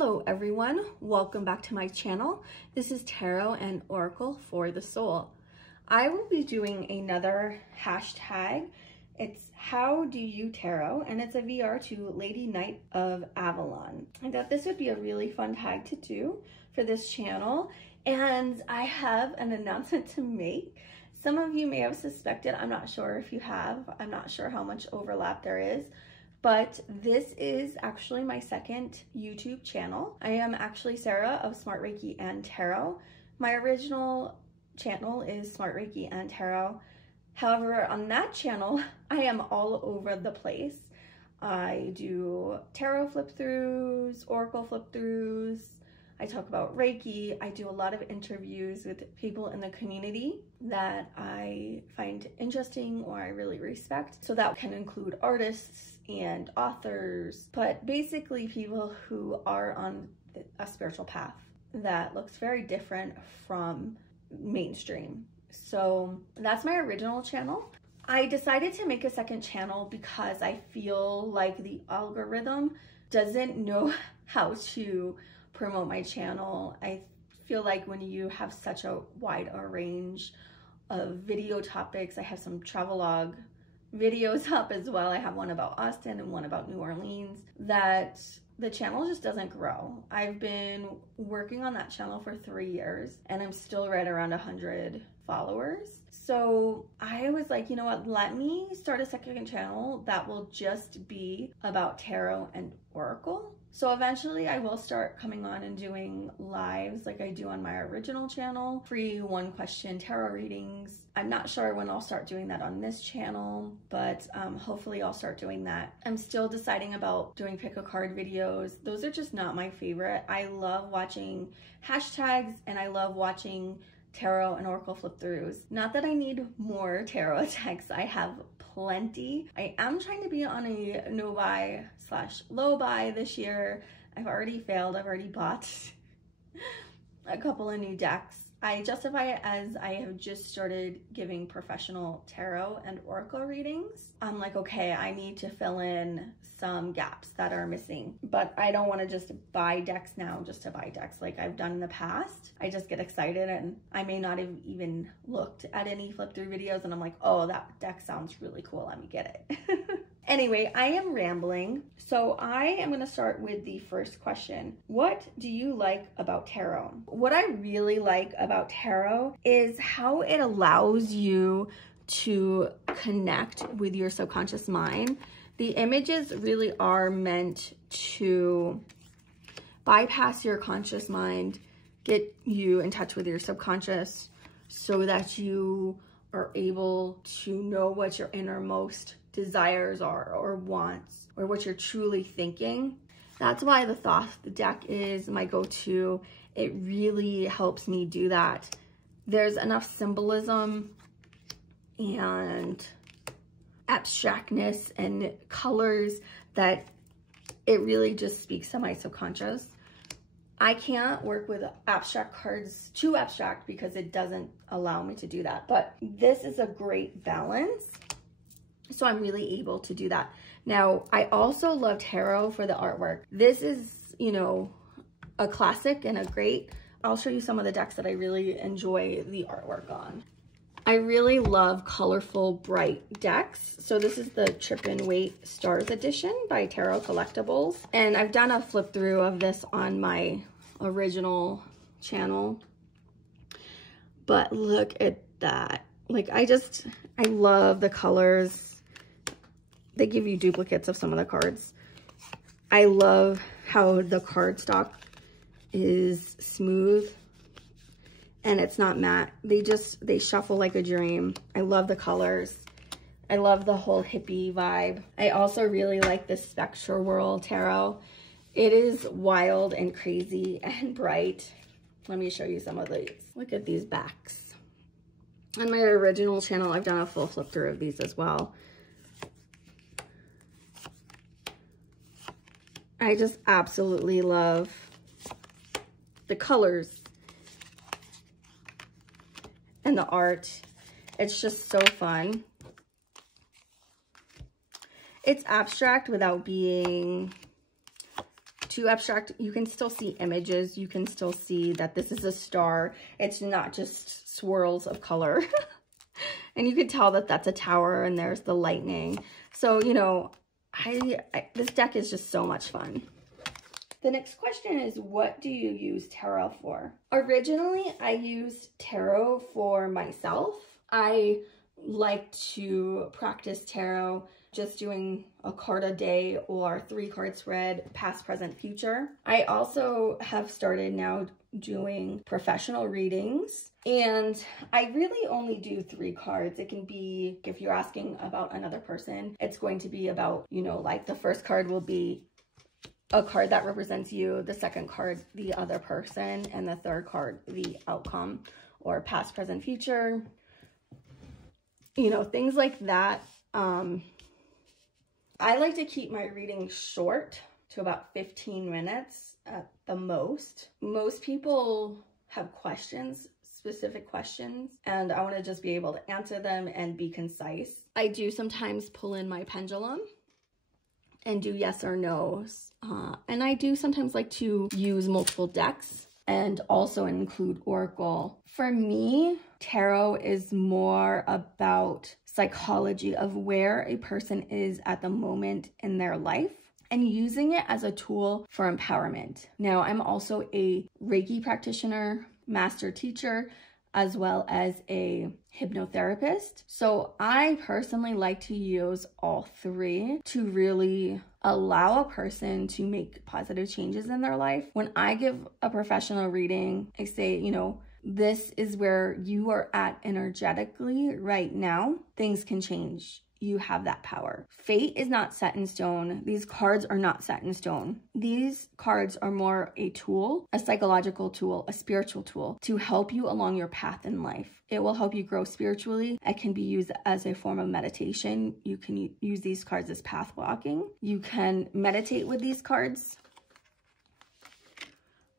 Hello everyone, welcome back to my channel. This is Tarot and Oracle for the Soul. I will be doing another hashtag. It's How Do You Tarot, and it's a VR to Lady Knight of Avalon. I thought this would be a really fun tag to do for this channel, and I have an announcement to make. Some of you may have suspected, I'm not sure if you have, I'm not sure how much overlap there is, but this is actually my second YouTube channel. I am actually Sarah of Smart Reiki and Tarot. My original channel is Smart Reiki and Tarot. However, on that channel, I am all over the place. I do tarot flip-throughs, oracle flip-throughs. I talk about Reiki. I do a lot of interviews with people in the community that I find interesting or I really respect. So that can include artists and authors, but basically people who are on a spiritual path that looks very different from mainstream. So that's my original channel. I decided to make a second channel because I feel like the algorithm doesn't know how to promote my channel. I feel like when you have such a wide range of video topics, I have some travelogue videos up as well. I have one about Austin and one about New Orleans, that the channel just doesn't grow. I've been working on that channel for 3 years and I'm still right around 100 followers. So I was like, you know what, let me start a second channel that will just be about tarot and oracle. So eventually I will start coming on and doing lives like I do on my original channel, free one question tarot readings. I'm not sure when I'll start doing that on this channel, but hopefully I'll start doing that. I'm still deciding about doing pick a card videos. Those are just not my favorite. I love watching hashtags and I love watching tarot and oracle flip-throughs. Not that I need more tarot decks, I have plenty. I am trying to be on a no buy / low buy this year. I've already failed. I've already bought a couple of new decks. I justify it as I have just started giving professional tarot and oracle readings. I'm like, okay, I need to fill in some gaps that are missing, but I don't want to just buy decks now just to buy decks like I've done in the past. I just get excited and I may not have even looked at any flip through videos and I'm like, oh, that deck sounds really cool, let me get it. Anyway, I am rambling, so I am going to start with the first question. What do you like about tarot? What I really like about tarot is how it allows you to connect with your subconscious mind. The images really are meant to bypass your conscious mind, get you in touch with your subconscious so that you are able to know what your innermost desires are or wants or what you're truly thinking. That's why the Thoth deck is my go-to. It really helps me do that. There's enough symbolism and abstractness and colors that it really just speaks to my subconscious. I can't work with abstract cards too abstract because it doesn't allow me to do that, but this is a great balance. So I'm really able to do that. Now, I also love tarot for the artwork. This is, you know, a classic and a great. I'll show you some of the decks that I really enjoy the artwork on. I really love colorful, bright decks. So this is the Trip and Wait Stars edition by Tarot Collectibles. And I've done a flip through of this on my original channel. But look at that. Like, I love the colors. They give you duplicates of some of the cards. I love how the cardstock is smooth and it's not matte. They shuffle like a dream. I love the colors. I love the whole hippie vibe. I also really like this Spectral World Tarot. It is wild and crazy and bright. Let me show you some of these. Look at these backs. On my original channel, I've done a full flip through of these as well. I just absolutely love the colors and the art. It's just so fun. It's abstract without being too abstract. You can still see images. You can still see that this is a star. It's not just swirls of color. And you can tell that that's a tower and there's the lightning. So, you know, this deck is just so much fun. The next question is, what do you use tarot for? Originally, I used tarot for myself. I like to practice tarot just doing a card a day or 3-card spread, past, present, future. I also have started now doing professional readings, and I really only do 3 cards. It can be, if you're asking about another person, it's going to be about, you know, like the first card will be a card that represents you, the second card, the other person, and the third card, the outcome or past, present, future. You know, things like that. I like to keep my readings short to about 15 minutes at the most. Most people have questions, specific questions, and I want to just be able to answer them and be concise. I do sometimes pull in my pendulum and do yes or no's. And I do sometimes like to use multiple decks and also include Oracle. For me, tarot is more about psychology of where a person is at the moment in their life and using it as a tool for empowerment. Now, I'm also a Reiki practitioner, master teacher, as well as a hypnotherapist. So I personally like to use all 3 to really allow a person to make positive changes in their life. When I give a professional reading, I say, you know, this is where you are at energetically right now. Things can change. You have that power. Fate is not set in stone. These cards are not set in stone. These cards are more a tool, a psychological tool, a spiritual tool to help you along your path in life. It will help you grow spiritually. It can be used as a form of meditation. You can use these cards as path walking. You can meditate with these cards.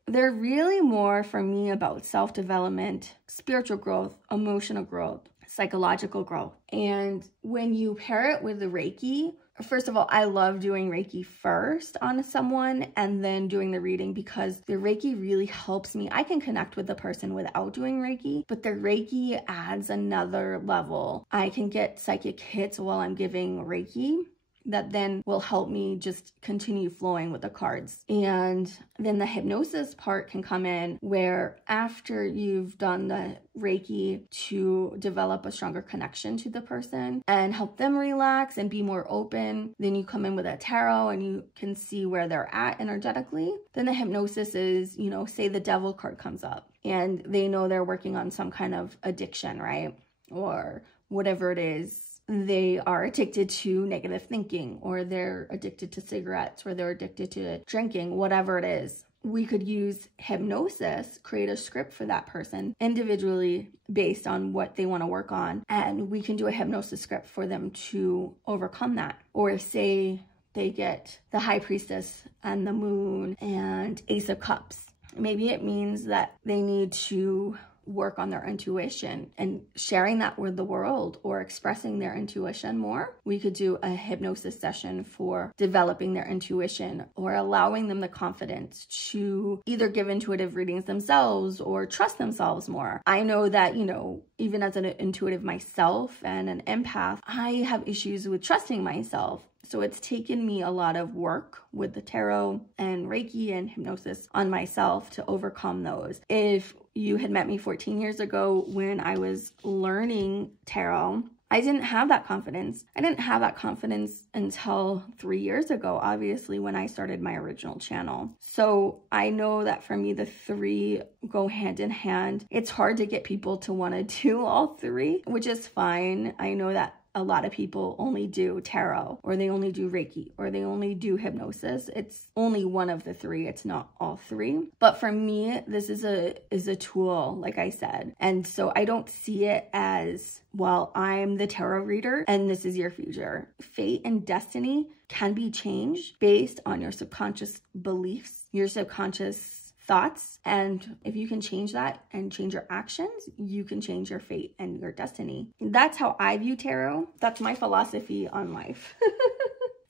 They're really more for me about self-development, spiritual growth, emotional growth, psychological growth. And when you pair it with the Reiki, first of all, I love doing Reiki first on someone and then doing the reading, because the Reiki really helps me. I can connect with the person without doing Reiki, but the Reiki adds another level. I can get psychic hits while I'm giving Reiki that then will help me just continue flowing with the cards. And then the hypnosis part can come in, where after you've done the Reiki to develop a stronger connection to the person and help them relax and be more open, then you come in with a tarot and you can see where they're at energetically. Then the hypnosis is, you know, say the devil card comes up and they know they're working on some kind of addiction, right? Or whatever it is. They are addicted to negative thinking, or they're addicted to cigarettes, or they're addicted to drinking, whatever it is. We could use hypnosis, create a script for that person individually based on what they want to work on. And we can do a hypnosis script for them to overcome that. Or say they get the High Priestess and the Moon and Ace of Cups. Maybe it means that they need to work on their intuition and sharing that with the world, or expressing their intuition more. We could do a hypnosis session for developing their intuition, or allowing them the confidence to either give intuitive readings themselves or trust themselves more. I know that, you know, even as an intuitive myself and an empath, I have issues with trusting myself. So it's taken me a lot of work with the tarot and Reiki and hypnosis on myself to overcome those. If you had met me 14 years ago when I was learning tarot, I didn't have that confidence. I didn't have that confidence until 3 years ago, obviously, when I started my original channel. So I know that for me, the 3 go hand in hand. It's hard to get people to want to do all 3, which is fine. I know that a lot of people only do tarot, or they only do Reiki, or they only do hypnosis. It's only one of the 3. It's not all 3. But for me, this is a tool, like I said. And so I don't see it as, well, I'm the tarot reader and this is your future. Fate and destiny can be changed based on your subconscious beliefs, your subconscious thoughts. And if you can change that and change your actions, you can change your fate and your destiny. That's how I view tarot. That's my philosophy on life.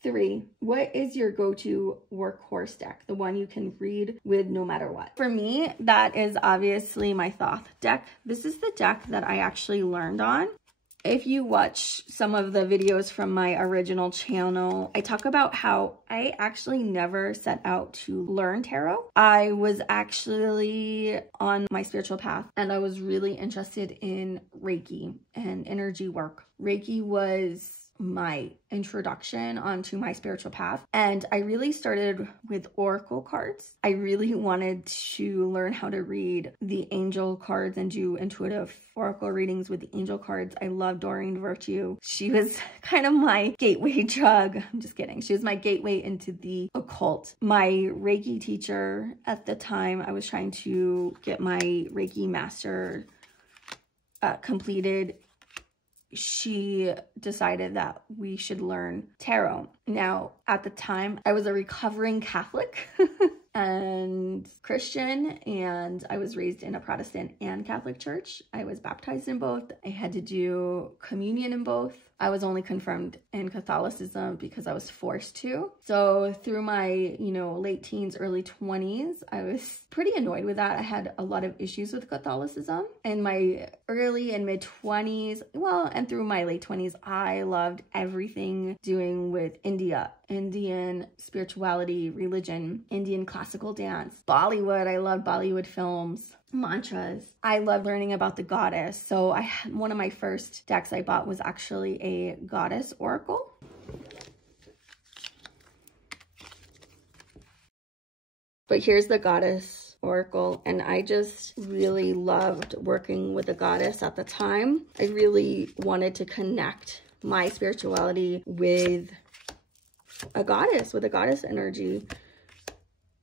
3, what is your go-to workhorse deck? The one you can read with no matter what. For me, that is obviously my Thoth deck. This is the deck that I actually learned on. If you watch some of the videos from my original channel, I talk about how I actually never set out to learn tarot. I was actually on my spiritual path and I was really interested in Reiki and energy work. Reiki was my introduction onto my spiritual path, and I really started with oracle cards. I really wanted to learn how to read the angel cards and do intuitive oracle readings with the angel cards. I loved Doreen Virtue. She was kind of my gateway drug. I'm just kidding. She was my gateway into the occult. My Reiki teacher at the time, I was trying to get my Reiki master completed. She decided that we should learn tarot. Now, at the time, I was a recovering Catholic and Christian, and I was raised in a Protestant and Catholic church. I was baptized in both. I had to do communion in both. I was only confirmed in Catholicism because I was forced to. So through my, late teens, early 20s, I was pretty annoyed with that. I had a lot of issues with Catholicism. In my early and mid 20s, and through my late 20s, I loved everything doing with Indian spirituality, religion, Indian classical dance, Bollywood. I loved Bollywood films, mantras. I love learning about the goddess. So one of my first decks I bought was actually a goddess oracle. But here's the goddess oracle, and I just really loved working with the goddess at the time. I really wanted to connect my spirituality with a goddess, with a goddess energy.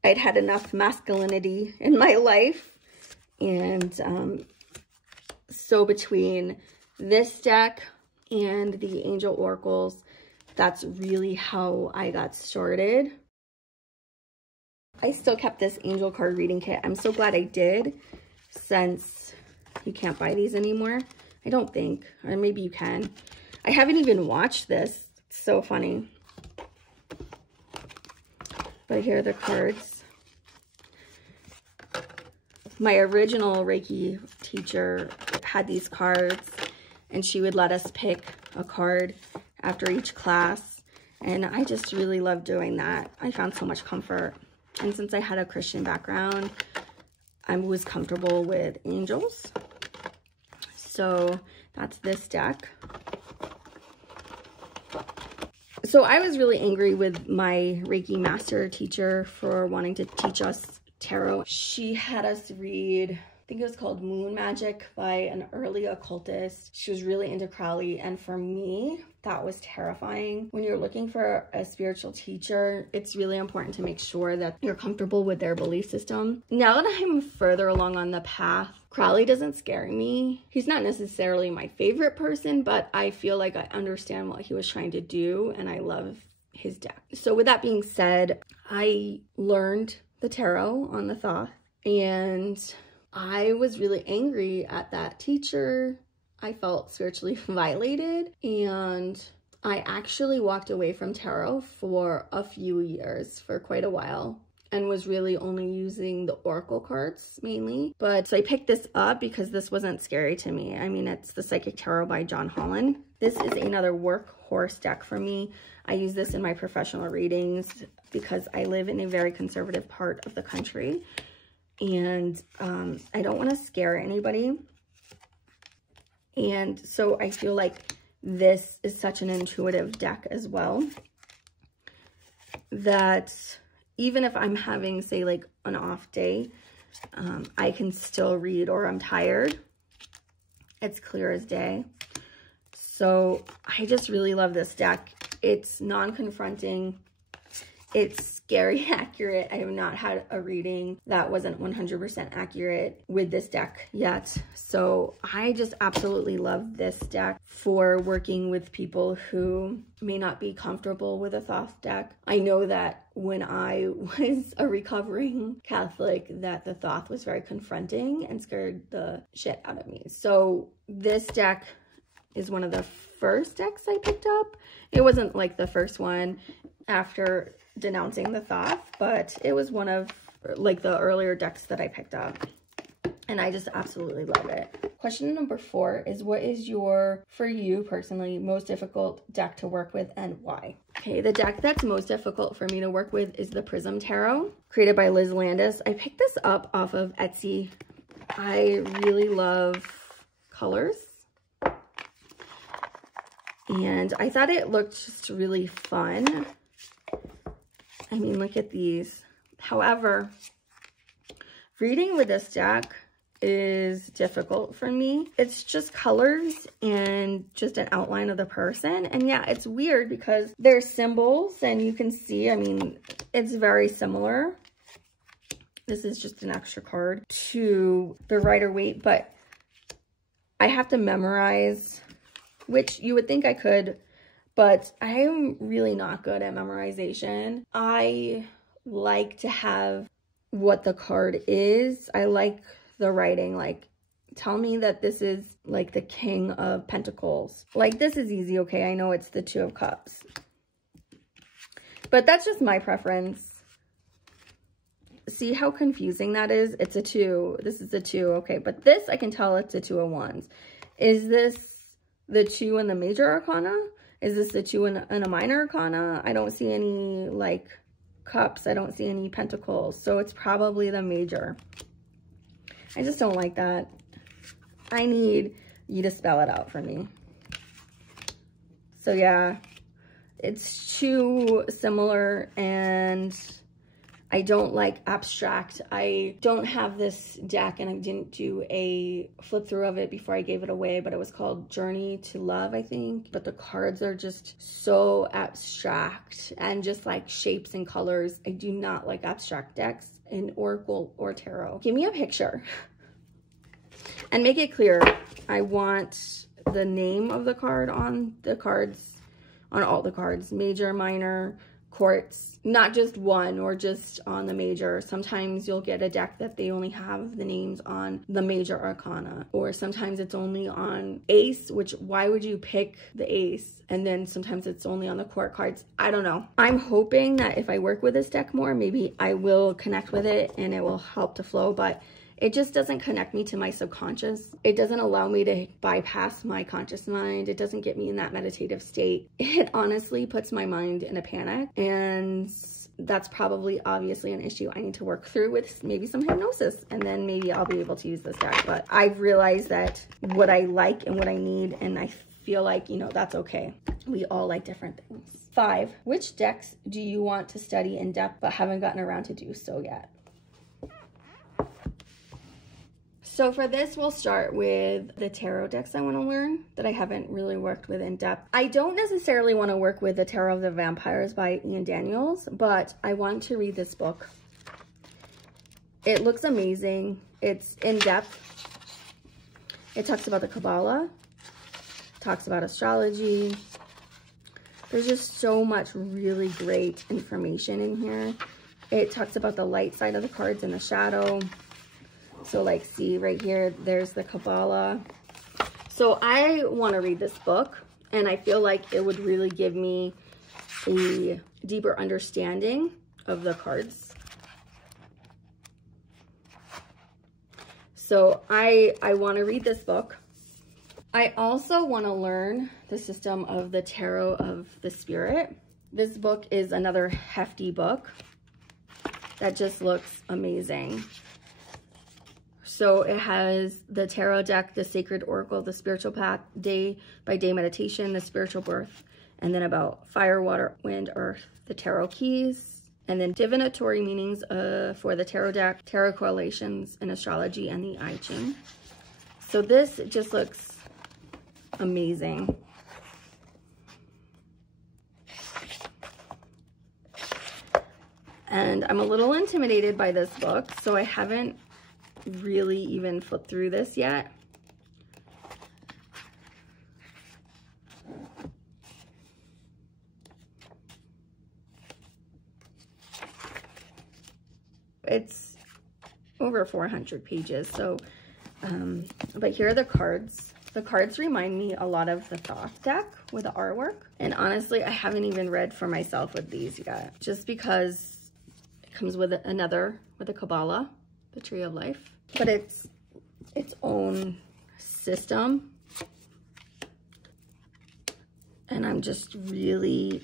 I'd had enough masculinity in my life. And so between this deck and the angel oracles, that's really how I got started. I still kept this angel card reading kit. I'm so glad I did, since you can't buy these anymore. I don't think, or maybe you can. I haven't even watched this. It's so funny. But here are the cards. My original Reiki teacher had these cards, and she would let us pick a card after each class, and I just really loved doing that. I found so much comfort, and since I had a Christian background, I was comfortable with angels. So that's this deck. So I was really angry with my Reiki master teacher for wanting to teach us tarot. She had us read, I think it was called Moon Magic by an early occultist. She was really into Crowley, and for me, that was terrifying. When you're looking for a spiritual teacher, it's really important to make sure that you're comfortable with their belief system. Now that I'm further along on the path, Crowley doesn't scare me. He's not necessarily my favorite person, but I feel like I understand what he was trying to do, and I love his deck. So with that being said, I learned the tarot on the Thoth, and I was really angry at that teacher. I felt spiritually violated, and I actually walked away from tarot for a few years, for quite a while, and was really only using the oracle cards mainly. But so I picked this up because this wasn't scary to me. I mean, it's the Psychic Tarot by John Holland. This is another workhorse deck for me. I use this in my professional readings because I live in a very conservative part of the country, and I don't want to scare anybody. And so I feel like this is such an intuitive deck as well, that even if I'm having, say, like an off day, I can still read, or I'm tired. It's clear as day. So I just really love this deck. It's non-confronting. It's scary accurate. I have not had a reading that wasn't 100% accurate with this deck yet. So I just absolutely love this deck for working with people who may not be comfortable with a Thoth deck. I know that when I was a recovering Catholic, that the Thoth was very confronting and scared the shit out of me. So this deck is one of the first decks I picked up. It wasn't like the first one. after denouncing the thought, but it was one of like the earlier decks that I picked up. And I just absolutely love it. Question number 4 is, what is your, for you personally, most difficult deck to work with and why? Okay, the deck that's most difficult for me to work with is the Prism Tarot, created by Liz Landis. I picked this up off of Etsy. I really love colors. And I thought it looked just really fun. I mean, look at these. However, reading with this deck is difficult for me. It's just colors and just an outline of the person. And yeah, it's weird because there's symbols and you can see, I mean, it's very similar. This is just an extra card to the Rider-Waite, but I have to memorize, which you would think I could, but I'm really not good at memorization. I like to have what the card is. I like the writing, like, tell me that this is like the King of Pentacles. Like, this is easy, okay? I know it's the Two of Cups, but that's just my preference. See how confusing that is? It's a 2. This is a 2, okay, but this I can tell it's a 2 of Wands. Is this the 2 in the Major Arcana? Is this the 2 in a Minor Arcana? I don't see any like cups. I don't see any pentacles, so it's probably the Major. I just don't like that. I need you to spell it out for me. So yeah, it's too similar, and I don't like abstract. I don't have this deck, and I didn't do a flip through of it before I gave it away, but it was called Journey to Love, I think. But the cards are just so abstract and just like shapes and colors. I do not like abstract decks in Oracle or Tarot. Give me a picture and make it clear. I want the name of the card on the cards, on all the cards, Major, Minor, Quartz, not just one or just on the Major. Sometimes you'll get a deck that they only have the names on the Major Arcana, or sometimes it's only on Ace, which why would you pick the Ace? And then sometimes it's only on the Court cards. I don't know. I'm hoping that if I work with this deck more, maybe I will connect with it and it will help to flow, but it just doesn't connect me to my subconscious. It doesn't allow me to bypass my conscious mind. It doesn't get me in that meditative state. It honestly puts my mind in a panic, and that's probably obviously an issue I need to work through with maybe some hypnosis, and then maybe I'll be able to use this deck. But I've realized that what I like and what I need, and I feel like, you know, that's okay. We all like different things. 5, which decks do you want to study in depth but haven't gotten around to do so yet? So for this, we'll start with the tarot decks I want to learn that I haven't really worked with in depth. I don't necessarily want to work with the Tarot of the Vampires by Ian Daniels, but I want to read this book. It looks amazing. It's in depth. It talks about the Kabbalah, talks about astrology. There's just so much really great information in here. It talks about the light side of the cards and the shadow. So like, see right here, there's the Kabbalah. So I want to read this book, and I feel like it would really give me a deeper understanding of the cards. So I want to read this book. I also want to learn the system of the Tarot of the Spirit. This book is another hefty book that just looks amazing. So it has the tarot deck, the sacred oracle, the spiritual path, day by day meditation, the spiritual birth, and then about fire, water, wind, earth, the tarot keys, and then divinatory meanings for the tarot deck, tarot correlations in astrology, and the I Ching. So this just looks amazing. And I'm a little intimidated by this book, so I haven't really even flipped through this yet. It's over 400 pages, so but here are the cards. The cards remind me a lot of the Thoth deck with the artwork. And honestly, I haven't even read for myself with these yet, just because it comes with with a Kabbalah, the Tree of Life. But it's its own system. And I'm just really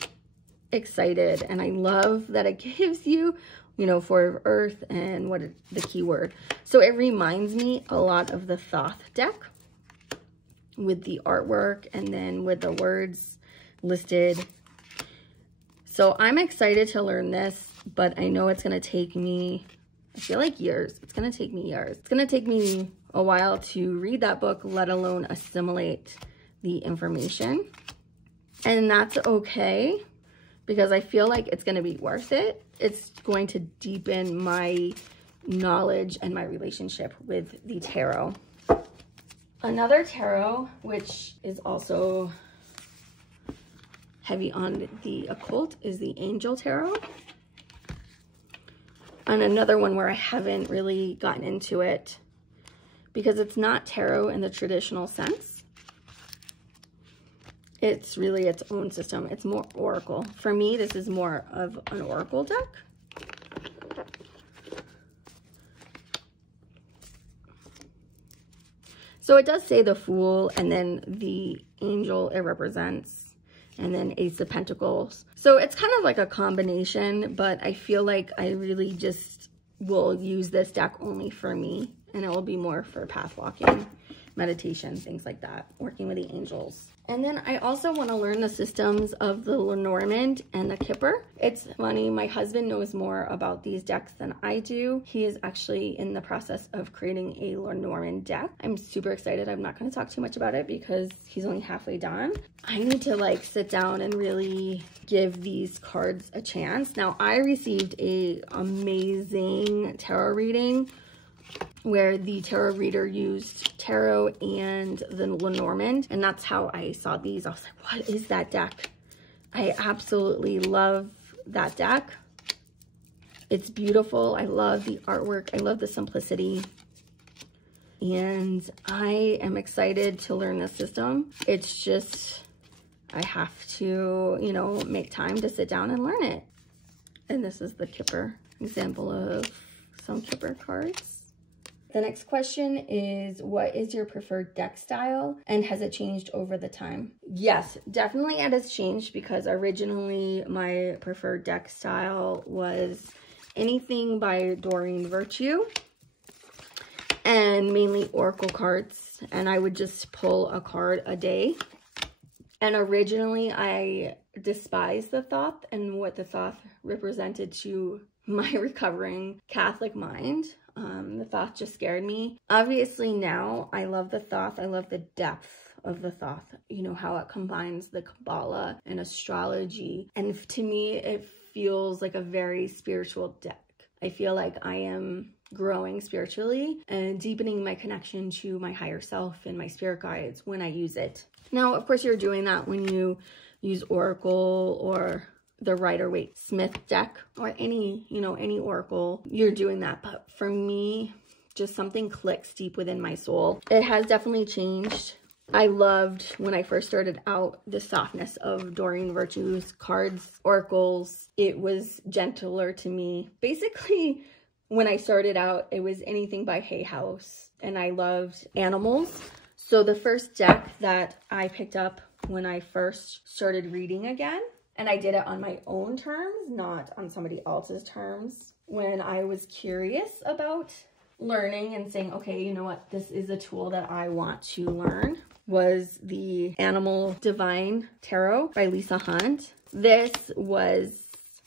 excited. And I love that it gives you, you know, for Earth and the keyword. So it reminds me a lot of the Thoth deck with the artwork and then with the words listed. So I'm excited to learn this, but I know it's going to take me, I feel like years. It's going to take me years. It's going to take me a while to read that book, let alone assimilate the information. And that's okay, because I feel like it's going to be worth it. It's going to deepen my knowledge and my relationship with the tarot. Another tarot, which is also heavy on the occult, is the Angel Tarot. And another one where I haven't really gotten into it because it's not tarot in the traditional sense. It's really its own system. It's more oracle. For me, this is more of an oracle deck. So it does say the Fool, and then the angel it represents, and then Ace of Pentacles. So it's kind of like a combination, but I feel like I really just will use this deck only for me, and it will be more for path walking, meditation, things like that, working with the angels. And then I also want to learn the systems of the Lenormand and the Kipper. It's funny, my husband knows more about these decks than I do. He is actually in the process of creating a Lenormand deck. I'm super excited. I'm not going to talk too much about it because he's only halfway done. I need to like sit down and really give these cards a chance. Now, I received an amazing tarot reading where the tarot reader used tarot and the Lenormand, and that's how I saw these. I was like, what is that deck? I absolutely love that deck. It's beautiful. I love the artwork. I love the simplicity. And I am excited to learn this system. It's just, I have to, you know, make time to sit down and learn it. And this is the Kipper, example of some Kipper cards. The next question is, what is your preferred deck style and has it changed over the time? Yes, definitely it has changed, because originally my preferred deck style was anything by Doreen Virtue and mainly oracle cards, and I would just pull a card a day. And originally I despised the Thoth and what the Thoth represented to my recovering Catholic mind. The Thoth just scared me. Obviously now I love the Thoth. I love the depth of the Thoth. You know, how it combines the Kabbalah and astrology. And to me, it feels like a very spiritual deck. I feel like I am growing spiritually and deepening my connection to my higher self and my spirit guides when I use it. Now, of course, you're doing that when you use Oracle or the Rider-Waite-Smith deck or any, you know, any oracle, you're doing that. But for me, just something clicks deep within my soul. It has definitely changed. I loved when I first started out the softness of Doreen Virtue's cards, oracles. It was gentler to me. Basically, when I started out, it was anything by Hay House, and I loved animals. So the first deck that I picked up when I first started reading again, and I did it on my own terms, not on somebody else's terms, when I was curious about learning and saying, okay, you know what, this is a tool that I want to learn, was the Animal Divine Tarot by Lisa Hunt. This was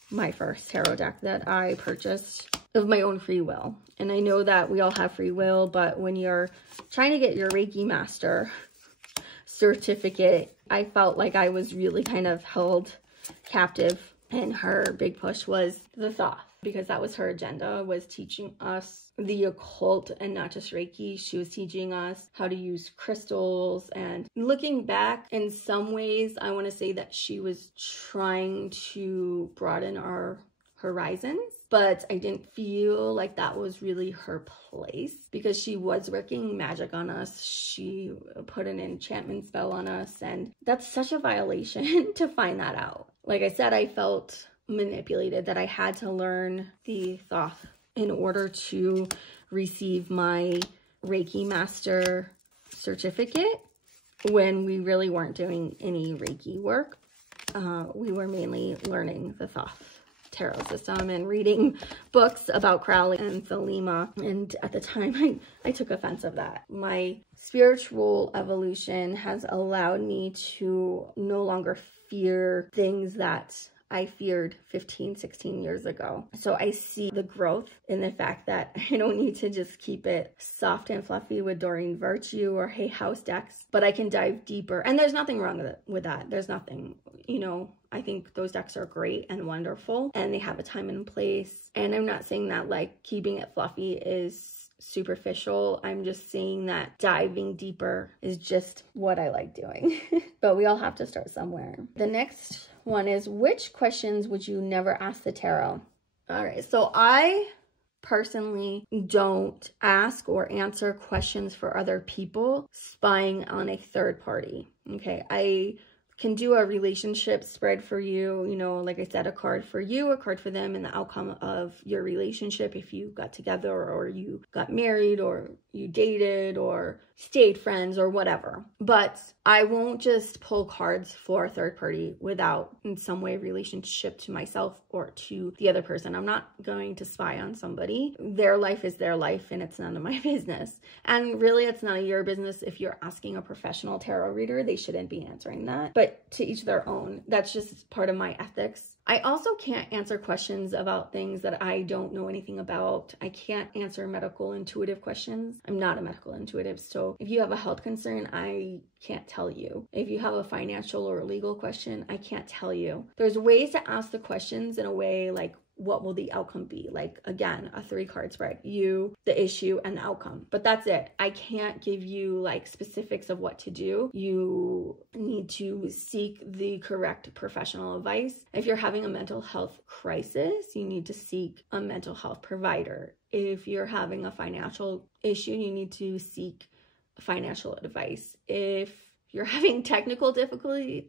my first tarot deck that I purchased of my own free will. And I know that we all have free will, but when you're trying to get your Reiki Master certificate, I felt like I was really kind of held captive, and her big push was the Thoth, because that was her agenda, was teaching us the occult and not just Reiki. She was teaching us how to use crystals, and looking back, in some ways, I want to say that she was trying to broaden our horizons, but I didn't feel like that was really her place because she was working magic on us. She put an enchantment spell on us, and that's such a violation to find that out. Like I said, I felt manipulated, that I had to learn the Thoth in order to receive my Reiki Master certificate when we really weren't doing any Reiki work. We were mainly learning the Thoth tarot system and reading books about Crowley and Thelema. And at the time, I took offense of that. My spiritual evolution has allowed me to no longer fear things that I feared 15, 16 years ago. So I see the growth in the fact that I don't need to just keep it soft and fluffy with Doreen Virtue or Hay House decks, but I can dive deeper. And there's nothing wrong with that. There's nothing, you know, I think those decks are great and wonderful and they have a time and place. And I'm not saying that like keeping it fluffy is superficial. I'm just saying that diving deeper is just what I like doing. But we all have to start somewhere. The next one is, which questions would you never ask the tarot? All right, so I personally don't ask or answer questions for other people spying on a third party. Okay, I can do a relationship spread for you, you know, like I said, a card for you, a card for them, and the outcome of your relationship if you got together or you got married or you dated or stayed friends or whatever. But I won't just pull cards for a third party without in some way relationship to myself or to the other person. I'm not going to spy on somebody. Their life is their life and it's none of my business. And really, it's none of your business. If you're asking a professional tarot reader, they shouldn't be answering that. But to each their own. That's just part of my ethics. I also can't answer questions about things that I don't know anything about. I can't answer medical intuitive questions. I'm not a medical intuitive. So if you have a health concern, I can't tell you. If you have a financial or legal question, I can't tell you. There's ways to ask the questions in a way like, what will the outcome be? Like, again, a 3-card spread, you, the issue, and the outcome. But that's it. I can't give you like specifics of what to do. You need to seek the correct professional advice. If you're having a mental health crisis, you need to seek a mental health provider. If you're having a financial issue, you need to seek financial advice. If you're having technical difficulties,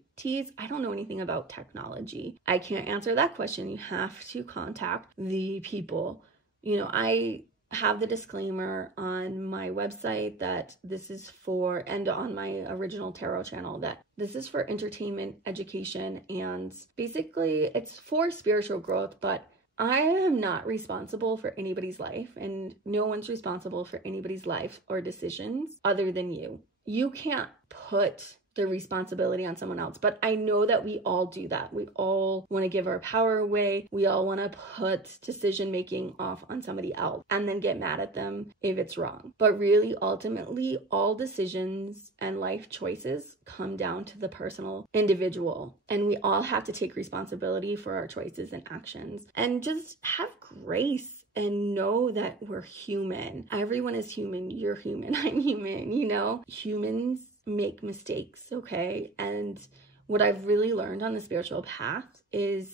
I don't know anything about technology. I can't answer that question. You have to contact the people. You know, I have the disclaimer on my website that this is for, and on my original tarot channel, that this is for entertainment, education, and basically it's for spiritual growth, but I am not responsible for anybody's life, and no one's responsible for anybody's life or decisions other than you. You can't put the responsibility on someone else, but I know that we all do that. We all want to give our power away. We all want to put decision making off on somebody else and then get mad at them if it's wrong. But really, ultimately, all decisions and life choices come down to the personal individual, and we all have to take responsibility for our choices and actions and just have grace and know that we're human. Everyone is human. You're human. I'm human, you know? Humans make mistakes, okay? And what I've really learned on the spiritual path is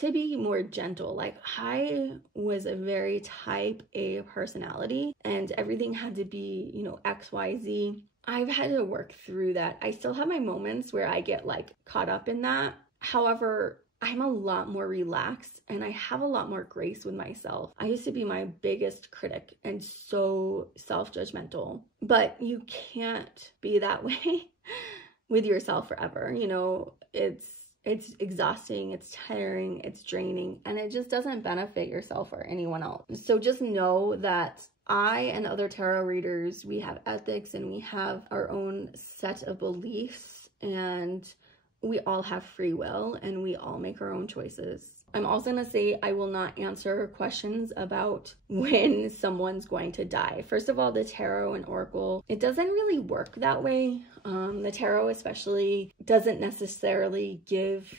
to be more gentle. Like, I was a very type A personality and everything had to be, you know, X, Y, Z. I've had to work through that. I still have my moments where I get like caught up in that. However, I'm a lot more relaxed and I have a lot more grace with myself. I used to be my biggest critic and so self-judgmental, but you can't be that way with yourself forever. You know, it's exhausting, it's tiring, it's draining, and it just doesn't benefit yourself or anyone else. So just know that I and other tarot readers, we have ethics and we have our own set of beliefs, and we all have free will and we all make our own choices. I'm also gonna say I will not answer questions about when someone's going to die. First of all, the tarot and oracle, it doesn't really work that way. The tarot especially doesn't necessarily give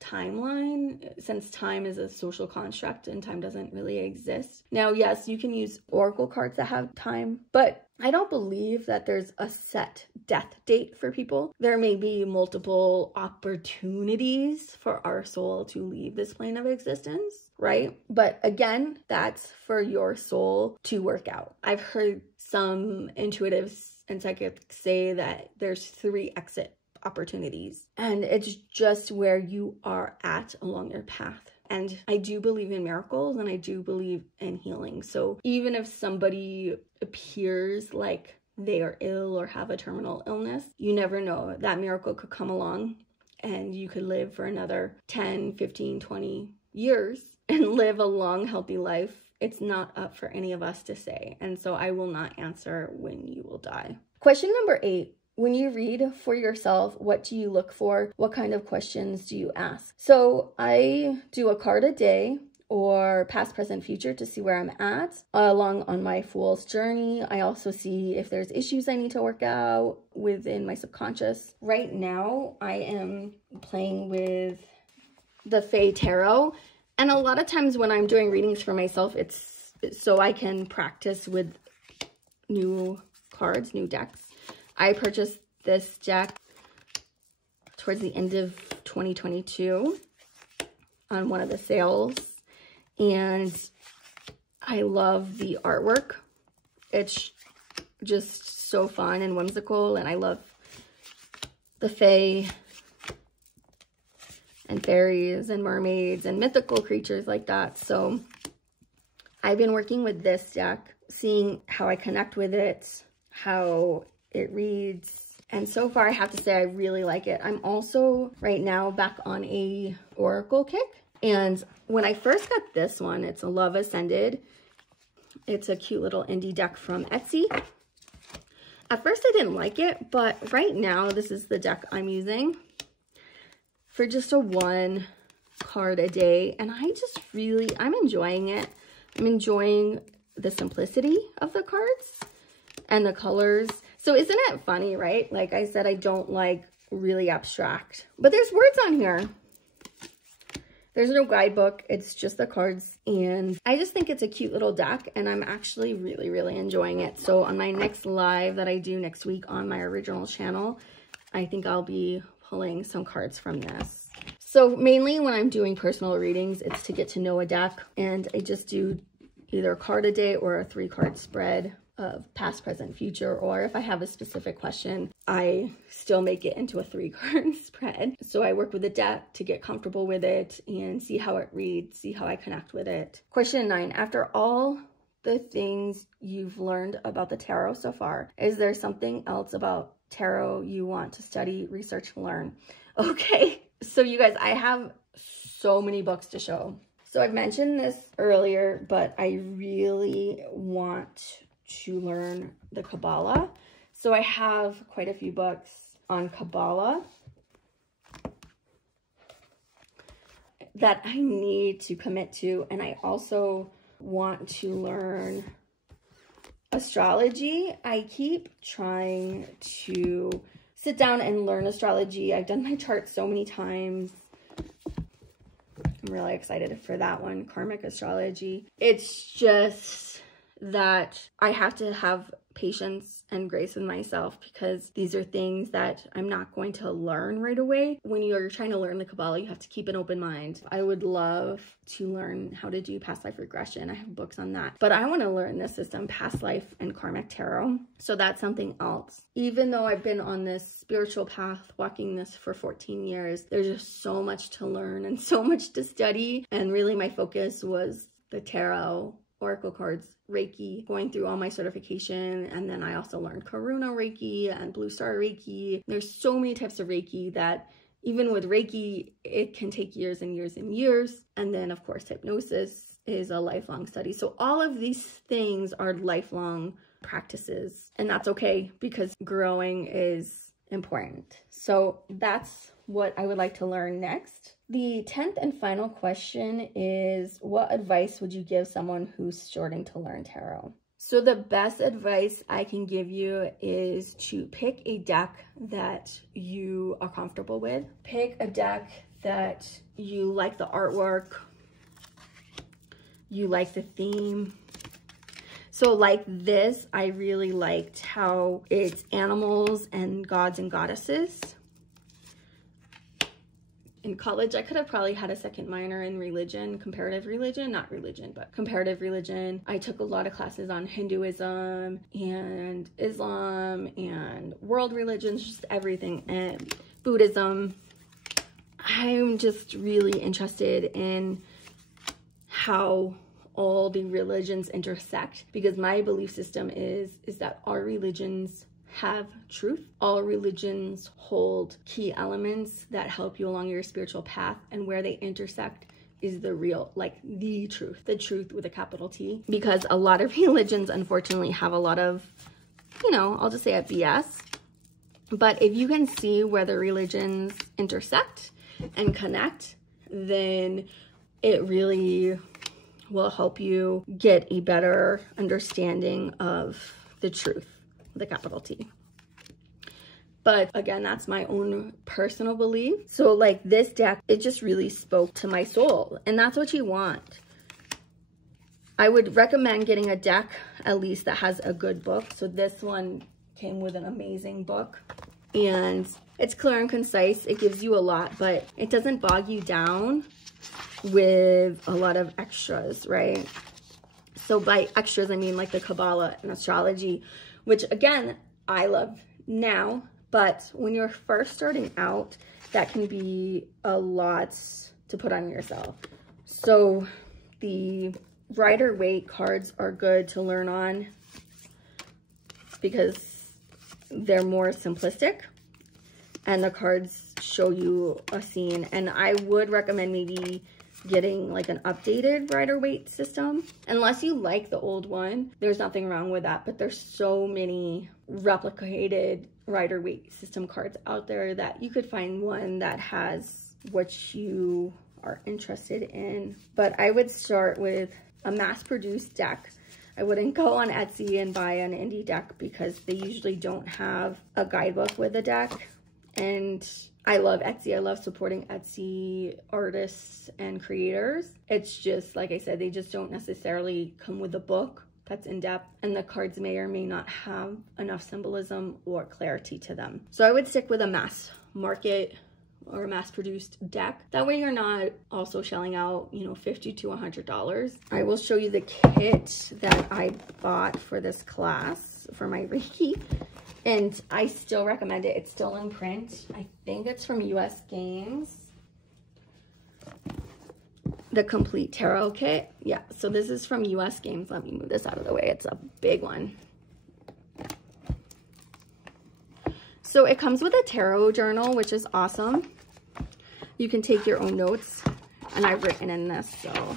timeline, since time is a social construct and time doesn't really exist. Now, yes, you can use oracle cards that have time, but I don't believe that there's a set death date for people. There may be multiple opportunities for our soul to leave this plane of existence, right? But again, that's for your soul to work out. I've heard some intuitives and psychics say that there's 3 exit opportunities, and it's just where you are at along your path. And I do believe in miracles, and I do believe in healing. So even if somebody appears like they are ill or have a terminal illness, you never know. That miracle could come along and you could live for another 10, 15, 20 years and live a long, healthy life. It's not up for any of us to say. And so I will not answer when you will die. Question number 8. When you read for yourself, what do you look for? What kind of questions do you ask? So I do a card a day, or past, present, future, to see where I'm at along on my fool's journey. I also see if there's issues I need to work out within my subconscious. Right now, I am playing with the Fae Tarot. And a lot of times when I'm doing readings for myself, it's so I can practice with new cards, new decks. I purchased this deck towards the end of 2022 on one of the sales, and I love the artwork. It's just so fun and whimsical, and I love the fae and fairies and mermaids and mythical creatures like that. So I've been working with this deck, seeing how I connect with it, how it reads, and so far I have to say I really like it. I'm also right now back on a oracle kick, and when I first got this one, it's a Love Ascended. It's a cute little indie deck from Etsy. At first I didn't like it, but right now this is the deck I'm using for just a 1 card a day, and I'm enjoying it. I'm enjoying the simplicity of the cards and the colors. So isn't it funny, right? Like I said, I don't like really abstract, but there's words on here. There's no guidebook. It's just the cards. And I just think it's a cute little deck, and I'm actually really, really enjoying it. So on my next live that I do next week on my original channel, I think I'll be pulling some cards from this. So mainly when I'm doing personal readings, it's to get to know a deck, and I just do either a card a day or a 3-card spread of past, present, future, or if I have a specific question, I still make it into a 3-card spread. So I work with the deck to get comfortable with it and see how it reads, see how I connect with it. Question 9, after all the things you've learned about the tarot so far, is there something else about tarot you want to study, research, learn? Okay, so you guys, I have so many books to show. So I've mentioned this earlier, but I really want to learn the Kabbalah. So I have quite a few books on Kabbalah that I need to commit to, and I also want to learn astrology. I keep trying to sit down and learn astrology. I've done my chart so many times. I'm really excited for that one, karmic astrology. It's just that I have to have patience and grace with myself, because these are things that I'm not going to learn right away. When you're trying to learn the Kabbalah, you have to keep an open mind. I would love to learn how to do past life regression. I have books on that, but I want to learn the system, past life and karmic tarot. So that's something else. Even though I've been on this spiritual path, walking this for 14 years, there's just so much to learn and so much to study. And really my focus was the tarot, oracle cards, Reiki, going through all my certification, and then I also learned Karuna Reiki and Blue Star Reiki. There's so many types of Reiki that even with Reiki, it can take years and years and years. And then of course, hypnosis is a lifelong study. So all of these things are lifelong practices, and that's okay, because growing is important. So that's what I would like to learn next. The 10th and final question is, what advice would you give someone who's starting to learn tarot? So the best advice I can give you is to pick a deck that you are comfortable with. Pick a deck that you like the artwork, you like the theme. So like this, I really liked how it's animals and gods and goddesses. In college, I could have probably had a second minor in religion, comparative religion, not religion, but comparative religion. I took a lot of classes on Hinduism and Islam and world religions, just everything, and Buddhism. I'm just really interested in how all the religions intersect, because my belief system is that our religions have truth. All religions hold key elements that help you along your spiritual path, and where they intersect is the real, like the truth with a capital T, because a lot of religions unfortunately have a lot of, you know, I'll just say it, BS. But if you can see where the religions intersect and connect, then it really will help you get a better understanding of the truth, the capital T. But again, that's my own personal belief. So like this deck, it just really spoke to my soul, and that's what you want. I would recommend getting a deck at least that has a good book. So this one came with an amazing book, and it's clear and concise. It gives you a lot, but it doesn't bog you down with a lot of extras, right? So by extras, I mean like the Kabbalah and astrology, which again, I love now, but when you're first starting out, that can be a lot to put on yourself. So the Rider-Waite cards are good to learn on because they're more simplistic, and the cards show you a scene. And I would recommend maybe getting like an updated Rider-Waite system. Unless you like the old one, there's nothing wrong with that, but there's so many replicated Rider-Waite system cards out there that you could find one that has what you are interested in. But I would start with a mass-produced deck. I wouldn't go on Etsy and buy an indie deck because they usually don't have a guidebook with a deck. And I love Etsy. I love supporting Etsy artists and creators. It's just, like I said, they just don't necessarily come with a book that's in depth, and the cards may or may not have enough symbolism or clarity to them. So I would stick with a mass market or a mass-produced deck. That way you're not also shelling out, you know, $50 to $100. I will show you the kit that I bought for this class for my Reiki, and I still recommend it. It's still in print. I think it's from US Games. The complete tarot kit. Yeah, so this is from US Games. Let me move this out of the way. It's a big one. So it comes with a tarot journal, which is awesome. You can take your own notes, and I've written in this, so.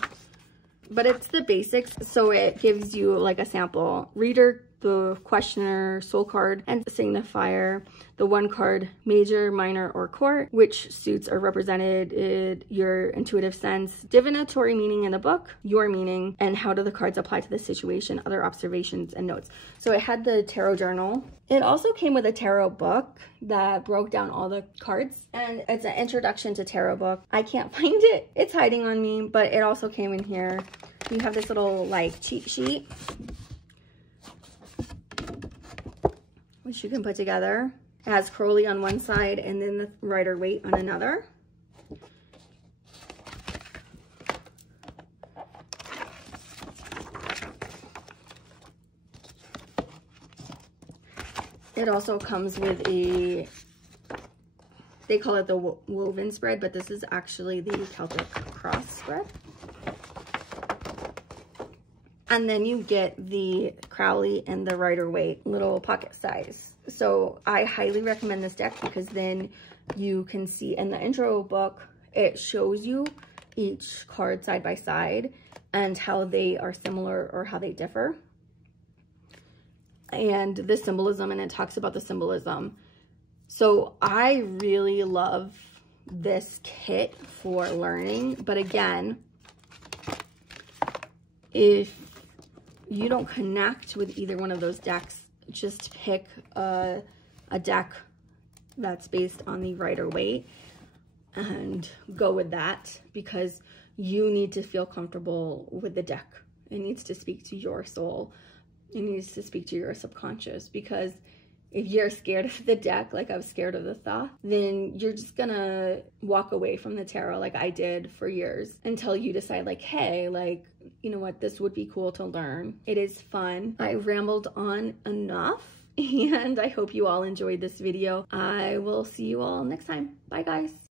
But it's the basics, so it gives you like a sample reader, the questioner, soul card, and signifier, the one card, major, minor, or court, which suits are represented, your intuitive sense, divinatory meaning in the book, your meaning, and how do the cards apply to the situation, other observations, and notes. So it had the tarot journal. It also came with a tarot book that broke down all the cards, and it's an introduction to tarot book. I can't find it. It's hiding on me, but it also came in here. You have this little like cheat sheet, which you can put together. It has Crowley on one side and then the Rider-Waite on another. It also comes with a, they call it the woven spread, but this is actually the Celtic cross spread. And then you get the Crowley and the Rider-Waite little pocket size. So I highly recommend this deck because then you can see in the intro book, it shows you each card side by side and how they are similar or how they differ. And the symbolism, and it talks about the symbolism. So I really love this kit for learning. But again, if you don't connect with either one of those decks, just pick a deck that's based on the Rider-Waite. and go with that, because you need to feel comfortable with the deck. It needs to speak to your soul. It needs to speak to your subconscious, because if you're scared of the deck, like I was scared of the thought, then you're just gonna walk away from the tarot like I did for years, until you decide like, hey, like, you know what, this would be cool to learn. It is fun. I rambled on enough, and I hope you all enjoyed this video. I will see you all next time. Bye guys.